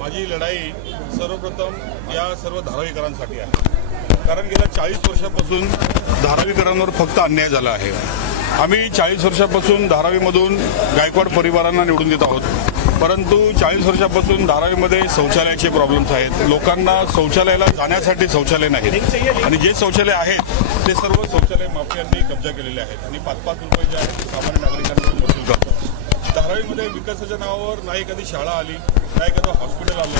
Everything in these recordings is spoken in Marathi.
माझी लढाई सर्वप्रथम या सर्व धारावीकरांसाठी आहे। कारण गेल्या 40 वर्षापासून धारावीकरांवर फक्त अन्याय झाला आहे। आम्ही 40 वर्षापासून धारावीमधून गायकवाड परिवारांना निवडून देत आहोत, परंतु 40 वर्षापासून धारावीमध्ये शौचालयाचे प्रॉब्लेम्स आहेत। लोकांना शौचालयाला जाण्यासाठी शौचालय नाहीत आणि जे शौचालय आहेत ते सर्व शौचालय माफियांनी कब्जा केलेले आहेत आणि 5-5 रुपये जे आहेत सामान्य नागरिकांकडून वसूल करतात। धारावीमध्ये विकासाच्या नावावर नाही कधी शाळा आली, नाही कधी हॉस्पिटल आलं।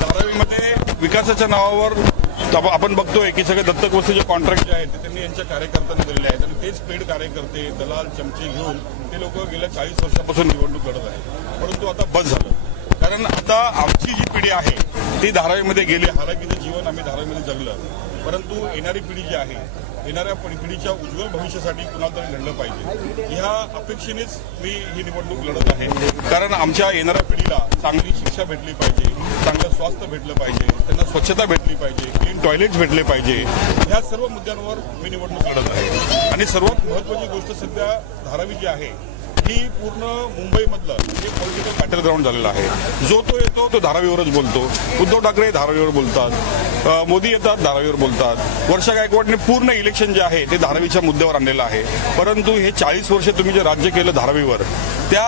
धारावीमध्ये विकासाच्या नावावर आपण बघतोय की सगळे दत्तक वस्तूचे कॉन्ट्रॅक्ट जे आहेत ते त्यांनी यांच्या कार्यकर्त्यांना दिलेले आहेत आणि तेच पेड कार्यकर्ते दलाल चमचे घेऊन ते लोक गेल्या 40 वर्षापासून निवडणूक लढत आहेत। परंतु आता बस झालं, कारण आता आमची जी पिढी आहे ती धारावीमध्ये गेली। हालाकीचं जीवन आम्ही धारावीमध्ये जगलं, परंतु येणारी पिढी जी आहे, येणाऱ्या पिढीच्या उज्ज्वल भविष्यासाठी कुणाला तरी लढलं पाहिजे। ह्या अपेक्षेनेच मी ही निवडणूक लढत आहे, कारण आमच्या येणाऱ्या पिढीला चांगली शिक्षा भेटली पाहिजे, चांगलं स्वास्थ्य भेटलं पाहिजे, त्यांना स्वच्छता भेटली पाहिजे, क्लीन टॉयलेट्स भेटले पाहिजे। ह्या सर्व मुद्द्यांवर मी निवडणूक लढत आहे आणि सर्वात महत्त्वाची गोष्ट सध्या धारावी जी आहे ही पूर्ण मुंबईमधलं हे पॉलिटिकल बॅटल ग्राउंड झालेलं आहे। जो तो येतो तो धारावीवरच बोलतो। उद्धव ठाकरे धारावीवर बोलतात, मोदी येतात धारावीवर बोलतात। वर्षा गायकवाडने पूर्ण इलेक्शन जे आहे ते धारावीच्या मुद्द्यावर आणलेलं आहे। परंतु हे 40 वर्ष तुम्ही जे राज्य केलं धारावीवर, त्या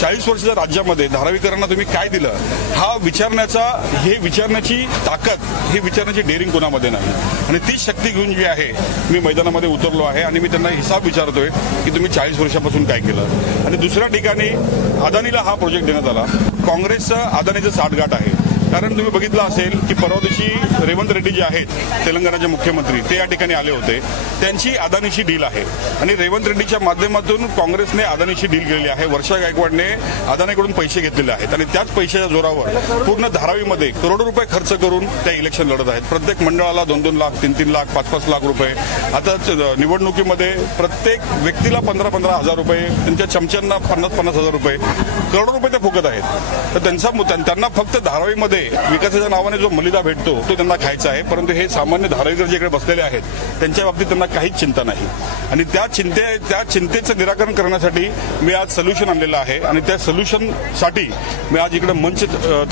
40 वर्षाच्या राज्यामध्ये धारावीकरांना तुम्ही काय दिलं हा विचारण्याची ताकद, ही विचारण्याची डेअरिंग कोणामध्ये नाही आणि ती शक्ती घेऊन जी आहे मी मैदानामध्ये उतरलो आहे आणि मी त्यांना हिसाब विचारतोय की तुम्ही 40 वर्षापासून काय केलं। आणि दुसऱ्या ठिकाणी अदानीला हा प्रोजेक्ट देण्यात आला। काँग्रेसचं अदानीचं साठगाठ आहे, कारण तुम्ही बघितलं असेल की परवा दिवशी रेवंत रेड्डी जे आहेत तेलंगणाचे मुख्यमंत्री ते या ठिकाणी आले होते। त्यांची अदानीशी डील आहे आणि रेवंत रेड्डीच्या माध्यमातून काँग्रेसने अदानीशी डील केलेली आहे। वर्षा गायकवाडने अदानीकडून पैसे घेतलेले आहेत आणि त्याच पैशाच्या जोरावर पूर्ण धारावीमध्ये करोडो रुपये खर्च करून त्या इलेक्शन लढत आहेत। प्रत्येक मंडळाला 2-2 लाख, 3-3 लाख, 5-5 लाख रुपये। आता निवडणुकीमध्ये प्रत्येक व्यक्तीला 15-15 हजार रुपये, त्यांच्या चमच्यांना 50-50 हजार रुपये, करोडो रुपये ते फुकत आहेत। तर त्यांना फक्त धारावीमध्ये विकासाच्या नावाने जो मलिदा भेटतो तो त्यांना खायचा आहे, परंतु हे सामान्य धारावीकर जे इकडे बसलेले आहेत त्यांच्या बाबतीत त्यांना काहीच चिंता नाही आणि त्या चिंतेचं निराकरण करण्यासाठी मी आज सोल्युशन आणलेलं आहे आणि त्या सोल्युशनसाठी मी आज इकडे मंच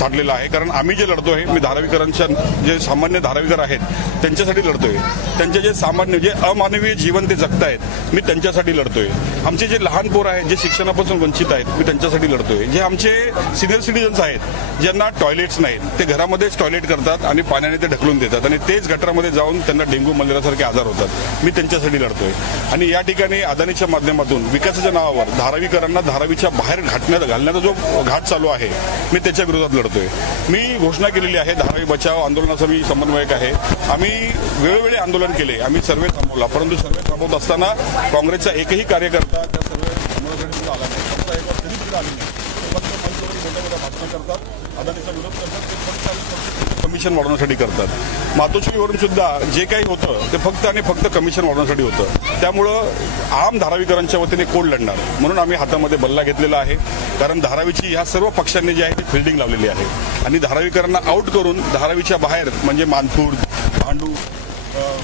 थाटलेला आहे। कारण आम्ही जे लढतोय, मी धारावीकरांच्या जे सामान्य धारावीकर आहेत त्यांच्यासाठी लढतोय। त्यांचे जे सामान्य जे अमानवीय जीवन ते जगतायत मी त्यांच्यासाठी लढतोय। आमचे जे लहान पोर आहेत जे शिक्षणापासून वंचित आहेत मी त्यांच्यासाठी लढतोय। जे आमचे सिनियर सिटीजन्स आहेत ज्यांना टॉयलेट्स नाहीत ते घरामध्येच टॉयलेट करतात आणि पाण्याने ते ढकलून देतात आणि तेच गटारामध्ये जाऊन त्यांना डेंग्यू मलेरियासारखे आजार होतात, मी त्यांच्यासाठी लढतोय। आणि या ठिकाणी अदानीच्या माध्यमातून विकासाच्या नावावर धारावीकरांना धारावीच्या बाहेर घालण्याचा जो घाट चालू आहे मी त्याच्या विरोधात लढतोय। मी घोषणा केलेली आहे, धारावी बचाव आंदोलनाचा मी समन्वयक आहे। आम्ही वेळोवेळी आंदोलन केले, आम्ही सर्वे थांबवला, परंतु सर्वे थांबवत असताना काँग्रेसचा एकही कार्यकर्ता त्या सर्वे थांबवण्यासाठी सुद्धा आला नाही। फक्त एक तरी सुद्धा आले नाही, फक्त मंचवरून मोठ्या भाषण करतात, अदानीचा विरोध करतात, ते फक्त कमिशन वाढवण्यासाठी करतात। मातोश्रीवरून सुद्धा जे काही होतं ते फक्त आणि फक्त कमिशन वाढवण्यासाठी होतं। त्यामुळं आम धारावीकरांच्या वतीने कोण लढणार म्हणून आम्ही हातामध्ये बल्ला घेतलेला आहे, कारण धारावीची ह्या सर्व पक्षांनी जी आहे ती फिल्डिंग लावलेली आहे आणि धारावीकरांना आउट करून धारावीच्या बाहेर म्हणजे Manpur, Bhandup,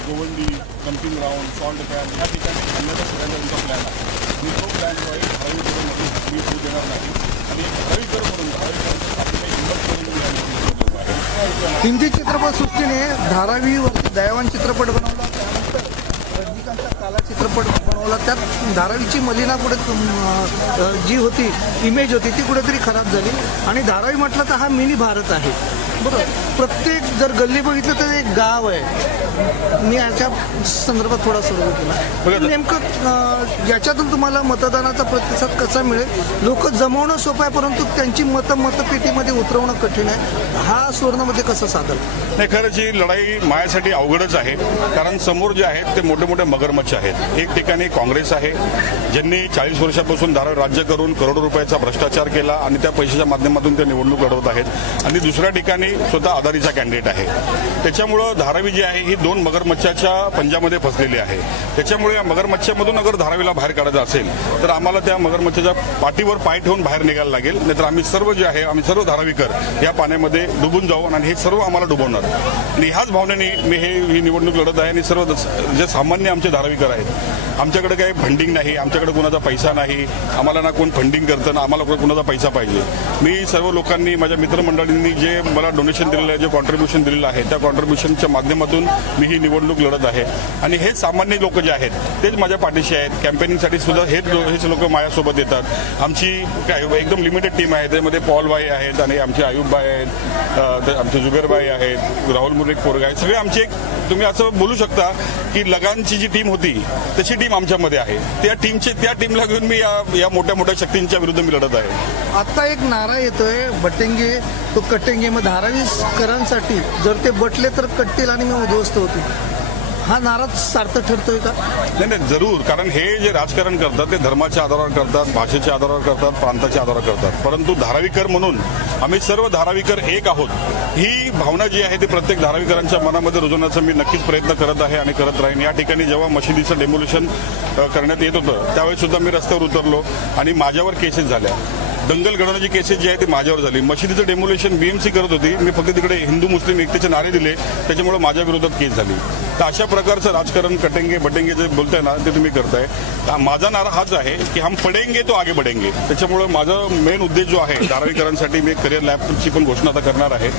Govandi, dumping ground, salt pan या ठिकाणी आणण्याचा सगळ्यांचा प्लॅन आहे आणि तो प्लॅन धारावीकरांमध्ये मी होऊ देणार नाही आणि धारावीकर म्हणून हिंदी चित्रपट सृष्टीने धारावीवरती दयावान चित्रपट बनवला, त्यानंतर रजनीकांतचा काला चित्रपट बनवला। त्यात धारावीची मलिना कुठे जी होती इमेज होती ती कुठेतरी खराब झाली आणि धारावी म्हटलं तर हा मिनी भारत आहे, बरोबर। प्रत्येक जर गल्ली बघितलं तर एक गाव आहे। मी याच्या संदर्भात थोडा सर्वे केला, नेमकं याच्यातून तुम्हाला मतदानाचा प्रतिसाद कसा मिळेल? लोक जमवणं सोपं आहे, परंतु त्यांची मतपेटीमध्ये उतरवणं कठीण आहे। हा सुवर्णमध्ये कसं साधल? नाही, खरंच ही लढाई माझ्यासाठी अवघडच आहे, कारण समोर जे आहेत ते मोठे मोठे मगरमच्छ आहेत। एक ठिकाणी काँग्रेस आहे ज्यांनी 40 वर्षापासून धारावी राज्य करून करोडो रुपयाचा भ्रष्टाचार केला आणि त्या पैशाच्या माध्यमातून ते निवडणूक लढवत आहेत आणि दुसऱ्या ठिकाणी स्वतः अदानीचा कॅन्डिडेट आहे। त्याच्यामुळं धारावी जी आहे ही 2 मगरमच्छाच्या पंजामध्ये फसलेली आहे. त्याच्यामुळे या मगरमच्छामधून अगर धारावीला बाहेर काढायचं असेल तर आम्हाला त्या मगरमच्छाच्या पाठीवर पाय ठेवून बाहेर निघायला लागेल. नाहीतर आम्ही सर्व जे आहे आम्ही सर्व धारावीकर या पाण्यामध्ये डुबून जाऊ आणि हे सर्व आम्हाला डुबवणार. आणि ह्याच भावनेने मी ही निवडणूक लढत आहे. आणि सर्व जे सामान्य आमचे धारावीकर आहेत, आमच्याकडे काही फंडिंग नाही, आमच्याकडे कोणाचा पैसा नाही, आम्हाला ना कोण फंडिंग करतं ना आम्हाला कोणाचा पैसा पाहिजे. मी सर्व लोकांनी माझ्या मित्रमंडळींनी जे मला डोनेशन दिलेलं आहे, जे कॉन्ट्रीब्युशन दिलेलं आहे, त्या कॉन्ट्रीब्युशनच्या माध्यमातून मी ही निवडणूक लढत आहे. आणि हेच सामान्य लोक जे आहेत तेच माझ्या पाठीशी आहेत. कॅम्पेनिंगसाठी सुद्धा हेच लोक माझ्यासोबत येतात. आमची काय एकदम लिमिटेड टीम आहे. त्यामध्ये पॉलबाई आहेत आणि आमचे आयुबबाई आहेत, आमचे जुबेरबाई आहेत, राहुल मुर्रिक पोरगा आहेत. सगळे आमचे तुम्ही असं बोलू शकता की लगानची जी टीम होती तशी टीम आमच्यामध्ये आहे. त्या टीमला घेऊन मी या मोठ्या मोठ्या शक्तींच्या विरुद्ध मी लढत आहे. आता एक नारा येतोय बटेंगे तो कटेंगे. मग धारावीकरांसाठी जर ते बटले तर कटतील आणि मी उद्ध्वस्त होतील, हा नारा सार्थक ठरतोय का? नाही, जरूर. कारण हे जे राजकारण करतात ते धर्माच्या आधारावर करतात, भाषेच्या आधारावर करतात, प्रांताच्या आधारावर करतात. परंतु धारावीकर म्हणून आम्ही सर्व धारावीकर एक आहोत ही भावना जी आहे ती प्रत्येक धारावीकरांच्या मनामध्ये रुजवण्याचा मी नक्कीच प्रयत्न करत आहे आणि करत राहीन. या ठिकाणी जेव्हा मशिदीचं डेमोल्युशन करण्यात येत होतं त्यावेळी सुद्धा मी रस्त्यावर उतरलो आणि माझ्यावर केसेस झाल्या. दंगल घडवण्याची केसेस जी आहे ती माझ्यावर झाली. मशिदीचं डेमोल्युशन बीएमसी करत होती, मी फक्त तिकडे हिंदू मुस्लिम एकतेचे नारे दिले, त्याच्यामुळे माझ्या विरोधात केस झाली. तर अशा प्रकारचं राजकारण कटेंगे बटेंगे जे बोलताय ना ते तुम्ही करताय. माझा नारा हाच आहे की हम पडेंगे तो आगे बढेंगे. त्याच्यामुळे माझा मेन उद्देश जो आहे धारावीकरांसाठी मी करिअर लॅबची पण घोषणा आता करणार आहे.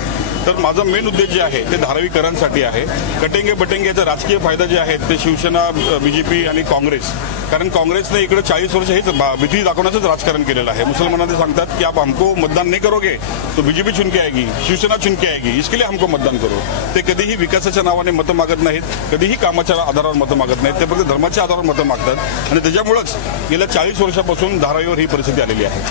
तर माझा मेन उद्देश जे आहे ते धारावीकरांसाठी आहे. कटेंगे बटेंगेचा राजकीय फायदा जे आहेत ते शिवसेना, बीजेपी आणि काँग्रेस. कारण काँग्रेसने इकडे 40 वर्ष हेच भीती दाखवण्याचंच राजकारण केलेलं आहे. मुसलमानांना सांगतात की आप हमको मतदान नहीं करोगे तो बीजेपी चुन के आएगी, शिवसेना चुन के आएगी, इसके लिए हमको मतदान करो. ते कधीही विकासाच्या नावाने मतं मागत नाहीत, कधीही कामाच्या आधारावर मतं मागत नाहीत. ते फक्त धर्माच्या आधारावर मतं मागतात आणि त्याच्यामुळेच गेल्या 40 वर्षापासून धारावीवर ही परिस्थिती आलेली आहे.